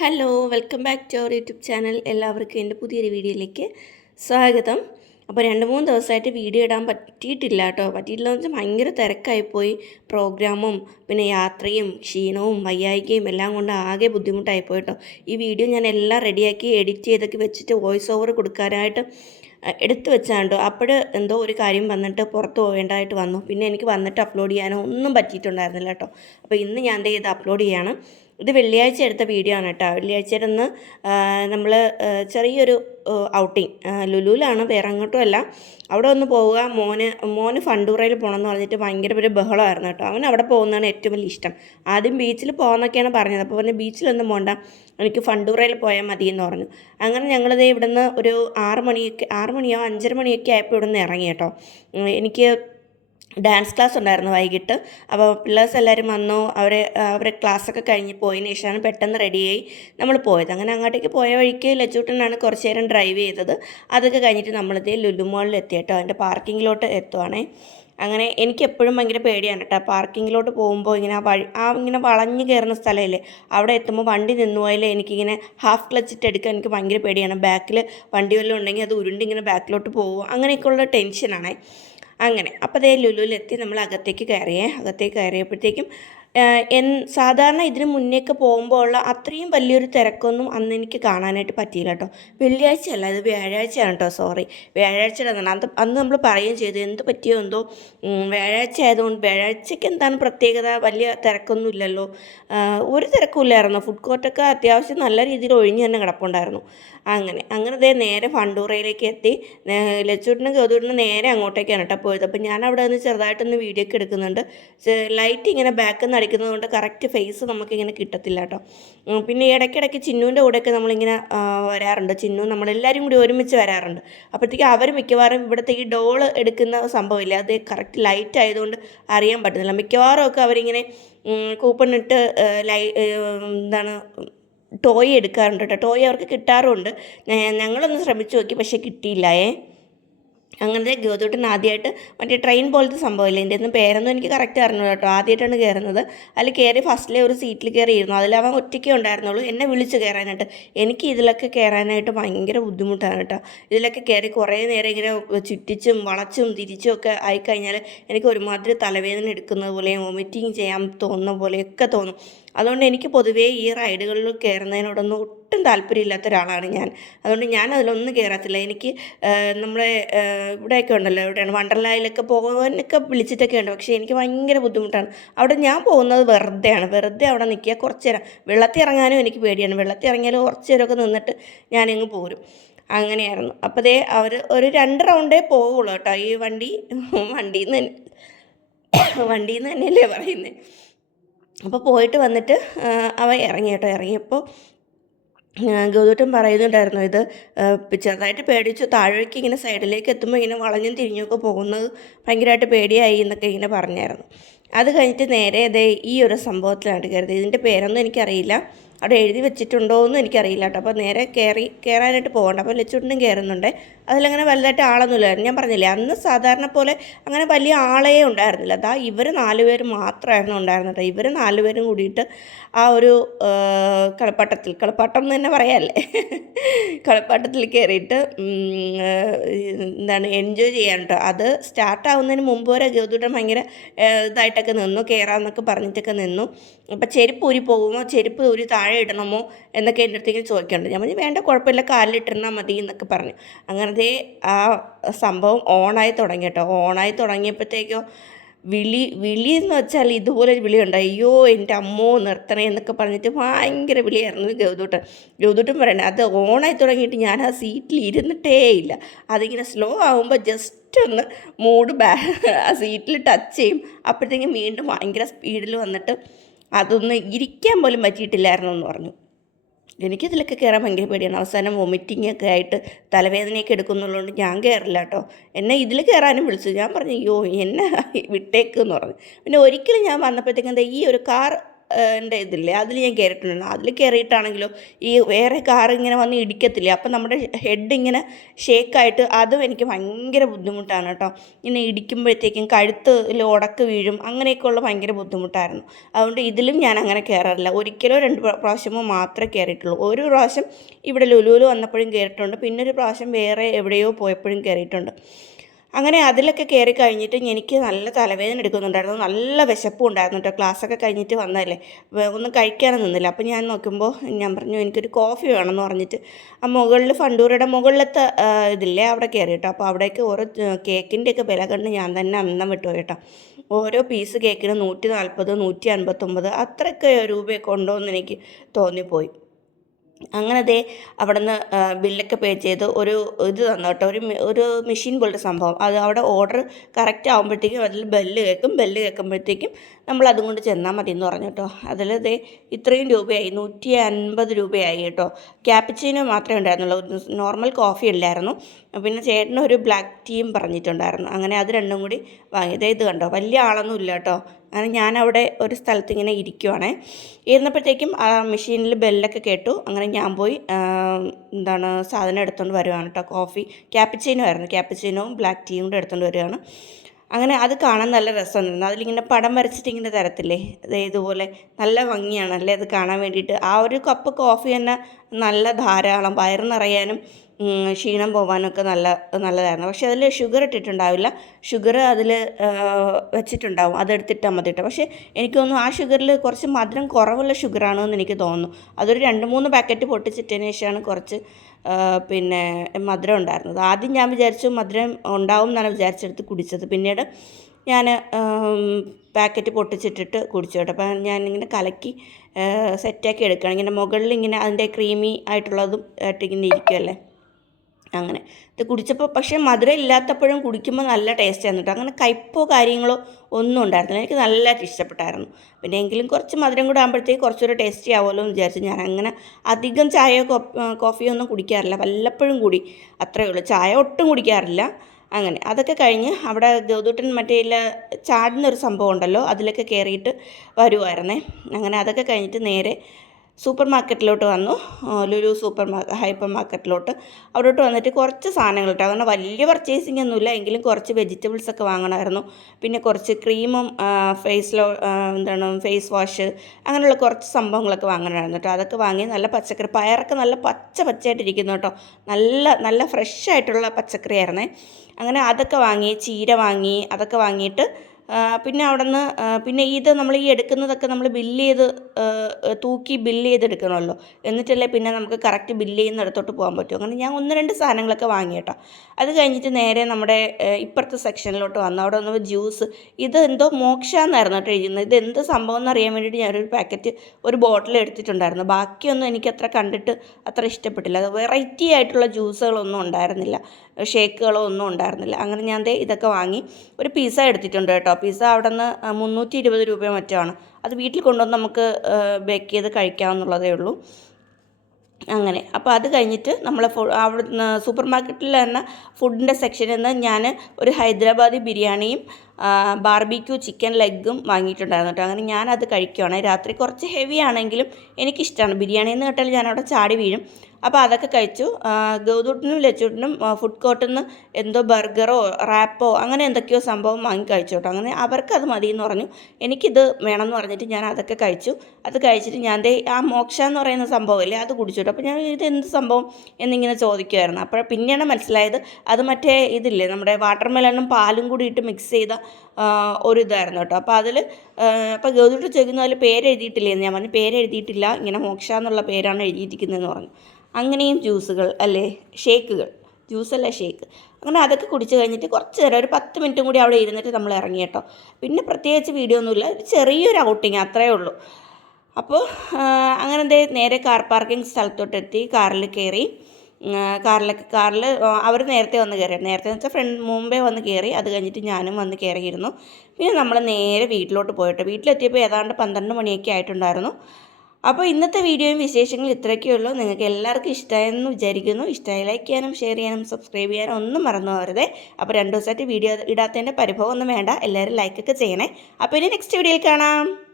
Hello welcome back to our YouTube channel. എല്ലാവർക്കും എന്റെ പുതിയൊരു വീഡിയോയിലേക്ക് സ്വാഗതം. അപ്പോൾ രണ്ട് മൂന്ന് ദിവസമായിട്ട് വീഡിയോ ഇടാൻ പറ്റിയിട്ടില്ല കേട്ടോ. പറ്റിയിട്ടില്ല എന്ന് വെച്ചാൽ ഭയങ്കര തിരക്കായിപ്പോയി. പ്രോഗ്രാമും പിന്നെ യാത്രയും ക്ഷീണവും വയ്യായികയും എല്ലാം കൊണ്ട് ആകെ ബുദ്ധിമുട്ടായിപ്പോയി കേട്ടോ. ഈ വീഡിയോ ഞാൻ എല്ലാം റെഡിയാക്കി എഡിറ്റ് ചെയ്തൊക്കെ വെച്ചിട്ട് വോയിസ് ഓവർ കൊടുക്കാനായിട്ട് എടുത്തു വെച്ചാണ്ടോ അപ്പോൾ എന്തോ ഒരു കാര്യം വന്നിട്ട് പുറത്ത് പോകേണ്ടതായിട്ട് വന്നു. പിന്നെ എനിക്ക് വന്നിട്ട് അപ്ലോഡ് ചെയ്യാനോ ഒന്നും പറ്റിയിട്ടുണ്ടായിരുന്നില്ല കേട്ടോ. അപ്പോൾ ഇന്ന് ഞാൻ ഇത് അപ്ലോഡ് ചെയ്യാണ്. ഇത് വെള്ളിയാഴ്ച എടുത്ത വീഡിയോ ആണ് കേട്ടോ. വെള്ളിയാഴ്ച ഇന്ന് നമ്മൾ ചെറിയൊരു ഔട്ടിങ് ലുലുവിലാണ് വേറെ അങ്ങോട്ടും അല്ല. അവിടെ ഒന്ന് പോവുക. മോന് മോന് ഫണ്ടൂറയിൽ പോകണമെന്ന് പറഞ്ഞിട്ട് ഭയങ്കര ഒരു ബഹളമായിരുന്നു കേട്ടോ. അവൻ അവിടെ പോകുന്നതാണ് ഏറ്റവും വലിയ ഇഷ്ടം. ആദ്യം ബീച്ചിൽ പോകുന്നൊക്കെയാണ് പറഞ്ഞത്. അപ്പോൾ പറഞ്ഞു ബീച്ചിലൊന്നും പോകണ്ട എനിക്ക് ഫണ്ടൂറയിൽ പോയാൽ മതി എന്ന് പറഞ്ഞു. അങ്ങനെ ഞങ്ങളിത് ഇവിടുന്ന് ഒരു ആറ് മണിയൊക്കെ ആറ് മണിയോ അഞ്ചര മണിയൊക്കെ ആയപ്പോൾ ഇവിടുന്ന് ഇറങ്ങി കേട്ടോ. എനിക്ക് ഡാൻസ് ക്ലാസ് ഉണ്ടായിരുന്നു വൈകിട്ട്. അപ്പോൾ പിള്ളേഴ്സ് എല്ലാവരും വന്നു. അവർ അവരെ ക്ലാസ്സൊക്കെ കഴിഞ്ഞ് പോയതിന് ശേഷമാണ് പെട്ടെന്ന് റെഡിയായി നമ്മൾ പോയത്. അങ്ങനെ അങ്ങോട്ടേക്ക് പോയ വഴിക്ക് ലച്ചൂട്ടനാണ് കുറച്ച് നേരം ഡ്രൈവ് ചെയ്തത്. അതൊക്കെ കഴിഞ്ഞിട്ട് നമ്മളിതേ ലുലു മോളിൽ എത്തി കേട്ടോ. അതിന്റെ പാർക്കിങ്ങിലോട്ട് എത്തുവാണേ. അങ്ങനെ എനിക്ക് എപ്പോഴും ഭയങ്കര പേടിയാണ് കേട്ടോ. പാർക്കിങ്ങിലോട്ട് പോകുമ്പോൾ ഇങ്ങനെ ആ വഴി ആ ഇങ്ങനെ വളഞ്ഞു കയറുന്ന സ്ഥലമില്ലേ അവിടെ എത്തുമ്പോൾ വണ്ടി നിന്ന് പോയാൽ എനിക്കിങ്ങനെ ഹാഫ് ക്ലച്ചിട്ട് എടുക്കാൻ എനിക്ക് ഭയങ്കര പേടിയാണ്. ബാക്കിൽ വണ്ടി വല്ലതും ഉണ്ടെങ്കിൽ അത് ഉരുണ്ട് ഇങ്ങനെ ബാക്കിലോട്ട് പോകുമോ അങ്ങനെയൊക്കെയുള്ള ടെൻഷനാണേ അങ്ങനെ. അപ്പോൾ ദേ ലുലുവിലെത്തി. നമ്മൾ അകത്തേക്ക് കയറിയേ. അകത്തേക്ക് കയറിയപ്പോഴത്തേക്കും എൻ സാധാരണ ഇതിന് മുന്നേക്ക് പോകുമ്പോൾ ഉള്ള അത്രയും വലിയൊരു തിരക്കൊന്നും അന്ന് എനിക്ക് കാണാനായിട്ട് പറ്റിയില്ല കേട്ടോ വെള്ളിയാഴ്ചയല്ല ഇത് വ്യാഴാഴ്ചയാണ് കേട്ടോ സോറി വ്യാഴാഴ്ചയുടെ അന്ന് അന്ന് നമ്മൾ പറയുകയും ചെയ്തു എന്ത് പറ്റിയോ എന്തോ. വ്യാഴാഴ്ച ആയതുകൊണ്ട് വ്യാഴാഴ്ചയ്ക്ക് എന്താണ് പ്രത്യേകത? വലിയ തിരക്കൊന്നും ഇല്ലല്ലോ. ഒരു തിരക്കും ഇല്ലായിരുന്നു. ഫുഡ് കോർട്ടൊക്കെ അത്യാവശ്യം നല്ല രീതിയിൽ ഒഴിഞ്ഞ് തന്നെ കിടപ്പുണ്ടായിരുന്നു. അങ്ങനെ അങ്ങനെ ദേ നേരെ ഫണ്ടൂറയിലേക്ക് എത്തി. ലച്ചൂട്ടിനും ഗൗതൂട്ടിനും നേരെ അങ്ങോട്ടേക്കാണ് കേട്ടോ പോയത്. അപ്പോൾ ഞാൻ അവിടെ നിന്ന് ചെറുതായിട്ടൊന്ന് വീഡിയോ ഒക്കെ എടുക്കുന്നുണ്ട്. ലൈറ്റ് ഇങ്ങനെ ബാക്കിൽ നിന്ന് അടിക്കുന്നത് കൊണ്ട് കറക്റ്റ് ഫേസ് നമുക്കിങ്ങനെ കിട്ടത്തില്ല കേട്ടോ. പിന്നെ ഇടയ്ക്കിടയ്ക്ക് ചിന്നുവിന്റെ കൂടെയൊക്കെ നമ്മളിങ്ങനെ വരാറുണ്ട്. ചിന്നു നമ്മളെല്ലാവരും കൂടി ഒരുമിച്ച് വരാറുണ്ട്. അപ്പോഴത്തേക്ക് അവർ മിക്കവാറും ഇവിടുത്തെ ഈ ഡോൾ എടുക്കുന്ന സംഭവമില്ല? അത് കറക്റ്റ് ലൈറ്റ് ആയതുകൊണ്ട് അറിയാൻ പറ്റുന്നില്ല മിക്കവാറും ഒക്കെ അവരിങ്ങനെ കൂപ്പൺ ഇട്ട് ലൈ എന്താണ് ടോയ് എടുക്കാറുണ്ട് കേട്ടോ. ടോയ് അവർക്ക് കിട്ടാറുമുണ്ട്. ഞ- ഞങ്ങളൊന്ന് ശ്രമിച്ചു നോക്കി. പക്ഷേ കിട്ടിയില്ലായേ അങ്ങനത്തെ ഗോതൂട്ടൻ ആദ്യമായിട്ട് മറ്റേ ട്രെയിൻ പോലത്തെ സംഭവമില്ല? എന്റെ ഒന്നും പേരൊന്നും എനിക്ക് കറക്റ്റ് അറിഞ്ഞു കേട്ടോ. ആദ്യമായിട്ടാണ് കയറുന്നത് അതിൽ കയറി ഫസ്റ്റിലെ ഒരു സീറ്റിൽ കയറിയിരുന്നു അതിൽ അവൻ ഒറ്റയ്ക്കേ ഉണ്ടായിരുന്നുള്ളൂ. എന്നെ വിളിച്ച് കയറാനായിട്ട് എനിക്ക് ഇതിലൊക്കെ കയറാനായിട്ട് ഭയങ്കര ബുദ്ധിമുട്ടാണ് കേട്ടോ. ഇതിലൊക്കെ കയറി കുറേ നേരം ഇങ്ങനെ ചുറ്റിച്ചും വളച്ചും തിരിച്ചും ഒക്കെ ആയിക്കഴിഞ്ഞാൽ എനിക്ക് ഒരുമാതിരി തലവേദന എടുക്കുന്നത് പോലെയും വോമിറ്റിങ് ചെയ്യാൻ തോന്നുന്ന പോലെയൊക്കെ തോന്നും. അതുകൊണ്ട് എനിക്ക് പൊതുവേ ഈ റൈഡുകളിൽ കയറുന്നതിനോടൊന്നും ഒട്ടും താല്പര്യമില്ലാത്ത ഒരാളാണ് ഞാൻ. അതുകൊണ്ട് ഞാൻ അതിലൊന്നും കയറത്തില്ല. എനിക്ക് നമ്മളെ ഇവിടെയൊക്കെ ഉണ്ടല്ലോ എവിടെയാണ്? വണ്ടർലായിലൊക്കെ പോകാനൊക്കെ വിളിച്ചിട്ടൊക്കെ ഉണ്ട്. പക്ഷേ എനിക്ക് ഭയങ്കര ബുദ്ധിമുട്ടാണ്. അവിടെ ഞാൻ പോകുന്നത് വെറുതെയാണ്. വെറുതെ അവിടെ നിൽക്കുക കുറച്ച് നേരം വെള്ളത്തിൽ ഇറങ്ങാനും എനിക്ക് പേടിയാണ്. വെള്ളത്തിൽ ഇറങ്ങിയാലും കുറച്ച് നേരമൊക്കെ നിന്നിട്ട് ഞാനിങ്ങ് പോരും. അങ്ങനെയായിരുന്നു. അപ്പോൾ ദേ അവർ ഒരു രണ്ട് റൗണ്ടേ പോവുള്ളൂ കേട്ടോ. ഈ വണ്ടി വണ്ടിയിൽ നിന്ന് വണ്ടിയിൽ നിന്ന് തന്നെയല്ലേ പറയുന്നത്. അപ്പോൾ പോയിട്ട് വന്നിട്ട് അവ അവൻ ഇറങ്ങി കേട്ടോ ഇറങ്ങിയപ്പോൾ ഗൗതൂട്ടൻ പറയുന്നുണ്ടായിരുന്നു ഇത് ചെറുതായിട്ട് പേടിച്ചു താഴേക്ക് ഇങ്ങനെ സൈഡിലേക്ക് എത്തുമ്പോൾ ഇങ്ങനെ വളഞ്ഞും തിരിഞ്ഞൊക്കെ പോകുന്നത് ഭയങ്കരമായിട്ട് പേടിയായി എന്നൊക്കെ ഇങ്ങനെ പറഞ്ഞായിരുന്നു. അത് കഴിഞ്ഞിട്ട് നേരെ അതേ ഈ ഒരു സംഭവത്തിലാണ് കയറിയത് ഇതിന്റെ പേരൊന്നും എനിക്കറിയില്ല. അവിടെ എഴുതി വെച്ചിട്ടുണ്ടോ എന്നും എനിക്കറിയില്ല കേട്ടോ. അപ്പോൾ നേരെ കയറി കയറാനായിട്ട് പോകണ്ട. അപ്പോൾ ലച്ചുണ്ടും കയറുന്നുണ്ട്. അതിലങ്ങനെ വലുതായിട്ട് ആളൊന്നുമില്ലായിരുന്നു ഞാൻ പറഞ്ഞില്ലേ അന്ന് സാധാരണ പോലെ അങ്ങനെ വലിയ ആളേ ഉണ്ടായിരുന്നില്ല. അതാ ഇവർ നാലുപേര് മാത്രമായിരുന്നു ഉണ്ടായിരുന്നത് ഇവർ നാലുപേരും കൂടിയിട്ട് ആ ഒരു കളിപ്പാട്ടത്തിൽ കളിപ്പാട്ടം എന്ന് തന്നെ പറയാമല്ലേ കളിപ്പാട്ടത്തിൽ കയറിയിട്ട് എന്താണ് എൻജോയ് ചെയ്യാൻ കേട്ടോ. അത് സ്റ്റാർട്ടാവുന്നതിന് മുമ്പ് വരെ ഗൗതൂട്ടൻ ഭയങ്കര ഇതായിട്ടൊക്കെ നിന്നു കയറാമെന്നൊക്കെ പറഞ്ഞിട്ടൊക്കെ നിന്നു. അപ്പോൾ ചെരുപ്പ് ഊരി പോകുമോ ചെരുപ്പ് ഊരി താഴെ ഇടണമോ എന്നൊക്കെ എന്റെ അടുത്തേക്ക് ചോദിക്കുന്നുണ്ട് ഞാൻ പറഞ്ഞു വേണ്ട കുഴപ്പമില്ല കാലിലിട്ടിരുന്നാൽ മതി എന്നൊക്കെ പറഞ്ഞു. അങ്ങനത്തെ ആ സംഭവം ഓണായി തുടങ്ങി കേട്ടോ. ഓണായി തുടങ്ങിയപ്പോഴത്തേക്കോ വിളി വിളി എന്ന് വെച്ചാൽ ഇതുപോലെ ഒരു വിളിയുണ്ടായി അയ്യോ എന്റെ അമ്മോ നിർത്തണേ എന്നൊക്കെ പറഞ്ഞിട്ട് ഭയങ്കര വിളിയായിരുന്നു ഗൗതൂട്ടൻ. ഗൗതൂട്ടൻ പറയണേ അത് ഓണായി തുടങ്ങിയിട്ട് ഞാൻ ആ സീറ്റിൽ ഇരുന്നിട്ടേ ഇല്ല. അതിങ്ങനെ സ്ലോ ആകുമ്പോൾ ജസ്റ്റ് ഒന്ന് മൂഡ് ബാ ആ സീറ്റിൽ ടച്ച് ചെയ്യും. അപ്പോഴത്തേക്കും വീണ്ടും ഭയങ്കര സ്പീഡിൽ വന്നിട്ട് അതൊന്ന് ഇരിക്കാൻ പോലും പറ്റിയിട്ടില്ലായിരുന്നു എന്ന് പറഞ്ഞു. എനിക്കിതിലൊക്കെ കയറാൻ ഭയങ്കര പേടിയാണ്. അവസാനം വൊമിറ്റിംഗ് ഒക്കെ ആയിട്ട് തലവേദനയൊക്കെ എടുക്കുന്നുള്ളതുകൊണ്ട് ഞാൻ കയറില്ല കേട്ടോ. എന്നെ ഇതിൽ കയറാനും വിളിച്ചു. ഞാൻ പറഞ്ഞു അയ്യോ എന്നെ വിട്ടേക്ക് എന്ന് പറഞ്ഞു. പിന്നെ ഒരിക്കലും ഞാൻ വന്നപ്പോഴത്തേക്കും എന്താ ഈ ഒരു കാർ എന്റെ ഇതില്ലേ? അതിൽ ഞാൻ കയറിയിട്ടുണ്ട് അതിൽ കയറിയിട്ടാണെങ്കിലോ ഈ വേറെ കാർ ഇങ്ങനെ വന്ന് ഇടിക്കത്തില്ലേ? അപ്പം നമ്മുടെ ഹെഡ് ഇങ്ങനെ ഷേക്കായിട്ട് അതും എനിക്ക് ഭയങ്കര ബുദ്ധിമുട്ടാണ് കേട്ടോ. ഇങ്ങനെ ഇടിക്കുമ്പോഴത്തേക്കും കഴുത്തിൽ ഉടക്ക് വീഴും അങ്ങനെയൊക്കെയുള്ള ഭയങ്കര ബുദ്ധിമുട്ടായിരുന്നു. അതുകൊണ്ട് ഇതിലും ഞാൻ അങ്ങനെ കയറാറില്ല ഒരിക്കലോ രണ്ട് പ്രാ- പ്രാവശ്യമോ മാത്രമേ കയറിയിട്ടുള്ളൂ ഒരു പ്രാവശ്യം ഇവിടെ ലുലുലു വന്നപ്പോഴും കയറിയിട്ടുണ്ട് പിന്നെ ഒരു പ്രാവശ്യം വേറെ എവിടെയോ പോയപ്പോഴും കയറിയിട്ടുണ്ട് അങ്ങനെ അതിലൊക്കെ കയറി കഴിഞ്ഞിട്ട് എനിക്ക് നല്ല തലവേദന എടുക്കുന്നുണ്ടായിരുന്നു. നല്ല വിശപ്പും ഉണ്ടായിരുന്നു കേട്ടോ. ക്ലാസ്സൊക്കെ കഴിഞ്ഞിട്ട് വന്നതല്ലേ. ഒന്നും കഴിക്കാനും നിന്നില്ല. അപ്പോൾ ഞാൻ നോക്കുമ്പോൾ ഞാൻ പറഞ്ഞു എനിക്കൊരു കോഫി വേണമെന്ന് പറഞ്ഞിട്ട്. ആ മുകളിൽ ഫണ്ടൂരയുടെ മുകളിലത്തെ ഇതില്ലേ അവിടെ കയറി കേട്ടോ. അപ്പോൾ അവിടേക്ക് ഓരോ കേക്കിന്റെയൊക്കെ വില കണ്ട് ഞാൻ തന്നെ അന്നം വിട്ടു കേട്ടോ. ഓരോ പീസ് കേക്കിന് നൂറ്റി നാൽപ്പത് നൂറ്റി അൻപത്തൊമ്പത് അത്രയൊക്കെ രൂപയൊക്കെ ഉണ്ടോ എന്ന് എനിക്ക് തോന്നിപ്പോയി. അങ്ങനെ ദേ അവിടെ നിന്ന് ബില്ലൊക്കെ പേ ചെയ്ത് ഒരു ഇത് തന്നു കേട്ടോ. ഒരു ഒരു മെഷീൻ പോലത്തെ സംഭവം. അത് അവിടെ ഓർഡർ കറക്റ്റ് ആകുമ്പോഴത്തേക്കും അതിൽ ബെല്ല് കേൾക്കും. ബെല്ല് കേൾക്കുമ്പോഴത്തേക്കും നമ്മൾ അതും കൊണ്ട് ചെന്നാൽ മതി എന്ന് പറഞ്ഞു കേട്ടോ. അതിൽ ദേ ഇത്രയും രൂപയായി. നൂറ്റി അൻപത് രൂപയായി കേട്ടോ. ക്യാപ്പിച്ചിനോ മാത്രമേ ഉണ്ടായിരുന്നുള്ളൂ. നോർമൽ കോഫി ഇല്ലായിരുന്നു പിന്നെ ചേട്ടന് ഒരു ബ്ലാക്ക് ടീയും പറഞ്ഞിട്ടുണ്ടായിരുന്നു. അങ്ങനെ അത് രണ്ടും കൂടി വാങ്ങി. ദേ ഇത് കണ്ടോ? വലിയ ആളൊന്നും ഇല്ല കേട്ടോ. അങ്ങനെ ഞാനവിടെ ഒരു സ്ഥലത്ത് ഇങ്ങനെ ഇരിക്കുവാണേ. ഇരുന്നപ്പോഴത്തേക്കും ആ മെഷീനിൽ ബെല്ലൊക്കെ കേട്ടു. അങ്ങനെ ഞാൻ പോയി എന്താണ് സാധനം എടുത്തുകൊണ്ട് വരുവാണ് കേട്ടോ. കോഫി ക്യാപ്പിച്ചീനോ ആയിരുന്നു. ക്യാപ്പിച്ചീനോവും ബ്ലാക്ക് ടീയും കൂടെ എടുത്തുകൊണ്ട് വരുവാണ്. അങ്ങനെ അത് കാണാൻ നല്ല രസമുണ്ടായിരുന്നു. അതിലിങ്ങനെ പടം വരച്ചിട്ട് ഇങ്ങനെ തരത്തില്ലേ? ഇതുപോലെ നല്ല ഭംഗിയാണ് അല്ലേ? അത് കാണാൻ വേണ്ടിയിട്ട്. ആ ഒരു കപ്പ് കോഫി തന്നെ നല്ല ധാരാളം വയറ് നിറയാനും ക്ഷീണം പോകാനൊക്കെ നല്ല നല്ലതായിരുന്നു. പക്ഷേ അതിൽ ഷുഗർ ഇട്ടിട്ടുണ്ടാവില്ല. ഷുഗർ അതിൽ വെച്ചിട്ടുണ്ടാവും. അതെടുത്തിട്ടാൽ മതി കേട്ടോ പക്ഷേ എനിക്ക് തോന്നുന്നു ആ ഷുഗറിൽ കുറച്ച് മധുരം കുറവുള്ള ഷുഗറാണെന്ന് എനിക്ക് തോന്നുന്നു. അതൊരു രണ്ട് മൂന്ന് പാക്കറ്റ് പൊട്ടിച്ചിട്ടതിന് ശേഷമാണ് കുറച്ച് പിന്നെ മധുരം ഉണ്ടായിരുന്നത്. ആദ്യം ഞാൻ വിചാരിച്ചു മധുരം ഉണ്ടാവും എന്നാണ് വിചാരിച്ചെടുത്ത് കുടിച്ചത്. പിന്നീട് ഞാൻ പാക്കറ്റ് പൊട്ടിച്ചിട്ടിട്ട് കുടിച്ചു കേട്ടോ. അപ്പം ഇങ്ങനെ കലക്കി സെറ്റാക്കി എടുക്കുകയാണ്. ഇങ്ങനെ മുകളിൽ ഇങ്ങനെ അതിന്റെ ക്രീമി ആയിട്ടുള്ളതും ആയിട്ട് ഇങ്ങനെ ഇരിക്കുമല്ലേ അങ്ങനെ. ഇത് കുടിച്ചപ്പോൾ പക്ഷേ മധുരം ഇല്ലാത്തപ്പോഴും കുടിക്കുമ്പോൾ നല്ല ടേസ്റ്റ് ആയിരുന്നു കേട്ടോ അങ്ങനെ കയ്പോ കാര്യങ്ങളോ ഒന്നും ഉണ്ടായിരുന്നില്ല. എനിക്ക് നല്ലതായിട്ട് ഇഷ്ടപ്പെട്ടായിരുന്നു. പിന്നെ എങ്കിലും കുറച്ച് മധുരം കൂടെ ആകുമ്പോഴത്തേക്ക് കുറച്ചുകൂടെ ടേസ്റ്റി ആവുമല്ലോ എന്ന് വിചാരിച്ചു. ഞാൻ അങ്ങനെ അധികം ചായയോ കോഫിയോ ഒന്നും കുടിക്കാറില്ല. വല്ലപ്പോഴും കൂടി. അത്രയേ ഉള്ളൂ. ചായ ഒട്ടും കുടിക്കാറില്ല. അങ്ങനെ. അതൊക്കെ കഴിഞ്ഞ് അവിടെ ദേവദൂട്ടൻ മറ്റേ ഇല്ല ചാടുന്നൊരു സംഭവം ഉണ്ടല്ലോ. അതിലൊക്കെ കയറിയിട്ട് വരുമായിരുന്നേ അങ്ങനെ അതൊക്കെ കഴിഞ്ഞിട്ട് നേരെ സൂപ്പർ മാർക്കറ്റിലോട്ട് വന്നു ലുലു സൂപ്പർ മാർക്ക് ഹൈപ്പർ മാർക്കറ്റിലോട്ട്. അവിടോട്ട് വന്നിട്ട് കുറച്ച് സാധനങ്ങൾ കേട്ടോ അങ്ങനെ വലിയ പർച്ചേസിംഗ് ഒന്നുമില്ല. എങ്കിലും കുറച്ച് വെജിറ്റബിൾസ് ഒക്കെ വാങ്ങണമായിരുന്നു. പിന്നെ കുറച്ച് ക്രീമും ഫേസ് ലോ എന്താണ് ഫേസ് വാഷ് അങ്ങനെയുള്ള കുറച്ച് സംഭവങ്ങളൊക്കെ വാങ്ങണമായിരുന്നു കേട്ടോ. അതൊക്കെ വാങ്ങി നല്ല പച്ചക്കറി പയറൊക്കെ നല്ല പച്ച പച്ചയായിട്ടിരിക്കുന്നു കേട്ടോ. നല്ല നല്ല ഫ്രഷ് ആയിട്ടുള്ള പച്ചക്കറി ആയിരുന്നേ അങ്ങനെ അതൊക്കെ വാങ്ങി ചീര വാങ്ങി അതൊക്കെ വാങ്ങിയിട്ട് പിന്നെ അവിടെ നിന്ന് പിന്നെ ഇത് നമ്മൾ ഈ എടുക്കുന്നതൊക്കെ നമ്മൾ ബില്ല് ചെയ്ത് തൂക്കി ബില്ല് ചെയ്തെടുക്കണമല്ലോ. എന്നിട്ടല്ലേ പിന്നെ നമുക്ക് കറക്റ്റ് ബില്ല് ചെയ്യുന്നിടത്തോട്ട് പോകാൻ പറ്റും. അങ്ങനെ ഞാൻ ഒന്ന് രണ്ട് സാധനങ്ങളൊക്കെ വാങ്ങി കേട്ടോ. അത് കഴിഞ്ഞിട്ട് നേരെ നമ്മുടെ ഇപ്പുറത്തെ സെക്ഷനിലോട്ട് വന്നു. അവിടെ വന്നപ്പോൾ ജ്യൂസ് ഇത് എന്തോ മോക്ഷ എന്നായിരുന്നു കേട്ടോ എഴുതുന്നത്. ഇത് എന്ത് സംഭവം എന്ന് അറിയാൻ വേണ്ടിയിട്ട് ഞാനൊരു പാക്കറ്റ് ഒരു ബോട്ടിൽ എടുത്തിട്ടുണ്ടായിരുന്നു. ബാക്കിയൊന്നും എനിക്ക് അത്ര കണ്ടിട്ട് അത്ര ഇഷ്ടപ്പെട്ടില്ല. അത് വെറൈറ്റി ആയിട്ടുള്ള ജ്യൂസുകളൊന്നും ഉണ്ടായിരുന്നില്ല. ഷേക്കുകളോ ഒന്നും ഉണ്ടായിരുന്നില്ല. അങ്ങനെ ഞാൻ ദേ ഇതൊക്കെ വാങ്ങി ഒരു പിസ്സ എടുത്തിട്ടുണ്ട് കേട്ടോ. പിസ്സ അവിടെ നിന്ന് മുന്നൂറ്റി ഇരുപത് രൂപയോ മറ്റോ ആണ് അത് വീട്ടിൽ കൊണ്ടുവന്ന് നമുക്ക് ബേക്ക് ചെയ്ത് കഴിക്കാമെന്നുള്ളതേ ഉള്ളൂ. അങ്ങനെ. അപ്പോൾ അത് കഴിഞ്ഞിട്ട് നമ്മൾ അവിടുന്ന് സൂപ്പർ മാർക്കറ്റിൽ തന്നെ ഫുഡിന്റെ സെക്ഷനിൽ നിന്ന് ഞാൻ ഒരു ഹൈദരാബാദി ബിരിയാണിയും ബാർബിക്യൂ ചിക്കൻ ലെഗും വാങ്ങിയിട്ടുണ്ടായിരുന്നു കേട്ടോ. അങ്ങനെ ഞാനത് കഴിക്കുവാണ്. രാത്രി കുറച്ച് ഹെവി ആണെങ്കിലും എനിക്കിഷ്ടമാണ് ബിരിയാണി എന്ന് കേട്ടാൽ ഞാനവിടെ അവിടെ ചാടി വീഴും. അപ്പോൾ അതൊക്കെ കഴിച്ചു. ഗൗതൂട്ടിനും ലച്ചൂട്ടിനും ഫുഡ് കോർട്ടിൽ നിന്ന് എന്തോ ബർഗറോ റാപ്പോ അങ്ങനെ എന്തൊക്കെയോ സംഭവം വാങ്ങി കഴിച്ചു കേട്ടോ. അങ്ങനെ അവർക്ക് അത് മതി എന്ന് പറഞ്ഞു. എനിക്കിത് വേണമെന്ന് പറഞ്ഞിട്ട് ഞാൻ അതൊക്കെ കഴിച്ചു. അത് കഴിച്ചിട്ട് ഞാൻ ആ മോക്ഷ എന്ന് പറയുന്ന സംഭവമില്ലേ അത് കുടിച്ചു അപ്പോൾ ഞാൻ ഇത് എന്ത് സംഭവം എന്നിങ്ങനെ ചോദിക്കുമായിരുന്നു അപ്പോൾ പിന്നെയാണ് മനസ്സിലായത് അത് മറ്റേ ഇതില്ലേ നമ്മുടെ വാട്ടർ മെലണും പാലും കൂടി ഇട്ട് മിക്സ് ചെയ്ത ഒരു ഇതായിരുന്നു കേട്ടോ. അപ്പോൾ അതിൽ അപ്പോൾ ഗൗതൂട്ട് ചോദിക്കുന്ന അതിൽ പേര് എഴുതിയിട്ടില്ലേ എന്ന് ഞാൻ പറഞ്ഞു. പേര് എഴുതിയിട്ടില്ല ഇങ്ങനെ മോക്ഷ എന്നുള്ള പേരാണ് എഴുതിയിരിക്കുന്നതെന്ന് പറഞ്ഞു. അങ്ങനെയും ജ്യൂസുകൾ അല്ലേ? ഷേക്കുകൾ. ജ്യൂസല്ല ഷേക്ക്. അങ്ങനെ അതൊക്കെ കുടിച്ച് കഴിഞ്ഞിട്ട് കുറച്ച് നേരം ഒരു പത്ത് മിനിറ്റും കൂടി അവിടെ ഇരുന്നിട്ട് നമ്മൾ ഇറങ്ങി കേട്ടോ. പിന്നെ പ്രത്യേകിച്ച് വീഡിയോ ഒന്നുമില്ല ചെറിയൊരു ഔട്ടിങ് അത്രയേ ഉള്ളൂ. അപ്പോൾ അങ്ങനെ എന്തേ നേരെ കാർ പാർക്കിംഗ് സ്ഥലത്തോട്ടെത്തി കാറിൽ കയറി. കാറിലൊക്കെ കാറിൽ അവർ നേരത്തെ വന്ന് കയറി. നേരത്തെ എന്ന് വെച്ചാൽ ഫ്രണ്ട് മുമ്പേ വന്ന് കയറി അത് കഴിഞ്ഞിട്ട് ഞാനും വന്ന് കയറിയിരുന്നു. പിന്നെ നമ്മൾ നേരെ വീട്ടിലോട്ട് പോയിട്ട് വീട്ടിലെത്തിയപ്പോൾ ഏതാണ്ട് പന്ത്രണ്ട് മണിയൊക്കെ ആയിട്ടുണ്ടായിരുന്നു. അപ്പോൾ ഇന്നത്തെ വീഡിയോയും വിശേഷങ്ങളും ഇത്രയൊക്കെ ഉള്ളൂ. നിങ്ങൾക്ക് എല്ലാവർക്കും ഇഷ്ടമായെന്ന് വിചാരിക്കുന്നു. ഇഷ്ടമായി ലൈക്ക് ചെയ്യാനും ഷെയർ ചെയ്യാനും സബ്സ്ക്രൈബ് ചെയ്യാനും ഒന്നും മറന്നു പോകരുതേ. അപ്പോൾ രണ്ട് ദിവസമായിട്ട് വീഡിയോ ഇടാത്തതിന്റെ പരിഭവം ഒന്നും വേണ്ട. എല്ലാവരും ലൈക്കൊക്കെ ചെയ്യണേ. അപ്പോൾ ഇനി നെക്സ്റ്റ് വീഡിയോയിൽ കാണാം.